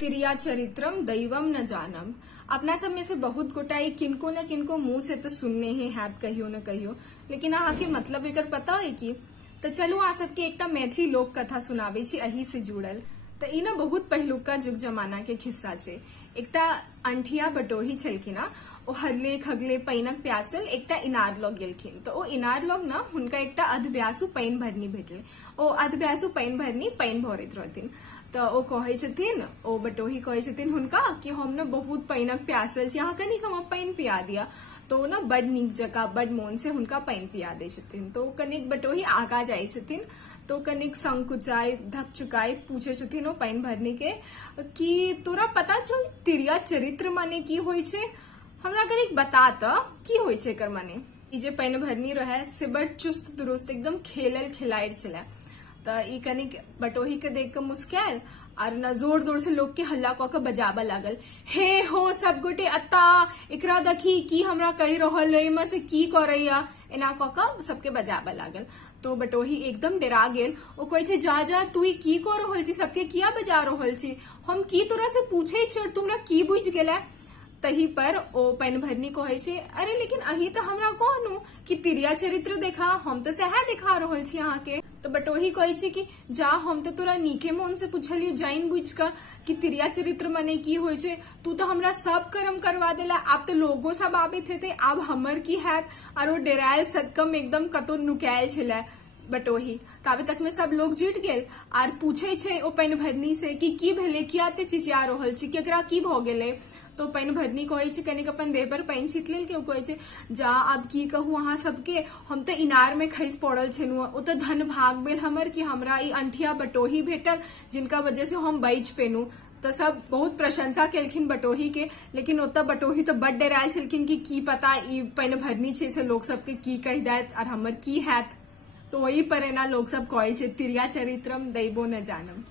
तिरिया चरित्रम दैवम न जानम। अपना सब में से बहुत गोटाई किनको न किनको मुंह से तो सुनने ही है कहियो न कहियो, लेकिन अहाँ के मतलब एकर पता है कि। तो चलू आ सबके एकटा मैथिली लोक कथा सुनावे छी अही से जुड़ल। तो ई ना बहुत पहलुका युग जमाना के खिस्सा छे। एकटा अंठिया बटोही छलखिन, ओ हरले खगले पानिक प्यासल एकटा इनार लग गेलखिन। तो ओ इनार लग ना हुनका एकटा अधब्यासु पानि भरनी भेटलै। ओ अधब्यासु पानि भरनी पानि भरैत रहथिन। तो ओ कहे छथिन, ओ बटोही कहे छथिन हुनका कि हम ना बहुत पानिक प्यासल छी, अहाँ कनिक हमरा पानि पिया दिया। तो ना बड़ नीक जकाँ बड़ मोन से हुनका पानि पिया दै छथिन। तो कनिक बटोही आगा जाइ छथिन, तो कनिक संकुचाय धकचुकाय पूछे छथिन ओ पानि भरनी के कि तोरा पता छौ तिरिया चरित्र माने की होय छै? हमरा कनिक बता त की होय छै एकर माने। ई जे पानि भरनी रहे से बड़ चुस्त दुरुस्त एकदम खेलल खिलाड़ छले। तो ई कनिक बटोही के देख के मुस्कायल और न जोर जोर से लोग के हल्ला क के बजाबा लागल, हे हो सब गोटे अत्ता, एकरा देखी की हमरा कहि रहल है, एमे से की करैया, एना क के सबके बजाबा लागल। तो बटोही एकदम डरा गेल। ओ कहे छै, जा जा तू की कर रहल छी, सबके किया बजा रहल छी, हम की तोरा से पूछे छी और तुमरा की बुझ गेला। तही पर ओ पानि भरनी कहे छै, अरे लेकिन अही तो हमरा कहनु कि तिरिया चरित्र देखा, हम तो सह देखा रहल छी अहाँ के। तो बटोही कहे छै कि जा हम तो तोरा नीके मन से पूछलियो जाइन बुझ का कि तिरिया चरित्र माने की होय छै, तू तो हमरा सब कर्म करवा देला, आब तो लोगो सब आबैत हेते, आब हमर की हैत। और वो डेरायल सदकम एकदम कतो नुकायल छले बटोही। ताबे तक में सब लोग जुट गेल आर पूछे छै ओ पानि भरनी से कि की भेले, किया ते चिचिया रहल छी, केकरा की भ गेले। तो पानि भरनी कहे छै कनिक अपन देह पर पानि छीट लेल के, ओ कहे छै जा अब की कहू अहाँ सबके, हम तो इनार में खैस पड़ल छेनु, ओ तो धन भाग बेल हमर कि हमरा ई अंठिया बटोही भेटल जिनका वजह से हम बच पेनु। तो सब बहुत प्रशंसा केलखिन बटोही के, लेकिन ओत बटोही तो बड़ डरायल छलखिन कि की पता ई पानि भरनी छै से लोग सबके की कहि दैत और हमर की हैत। तो वही पर एना लोग सब कहे छै तिरिया चरित्रम दैवो न जानम।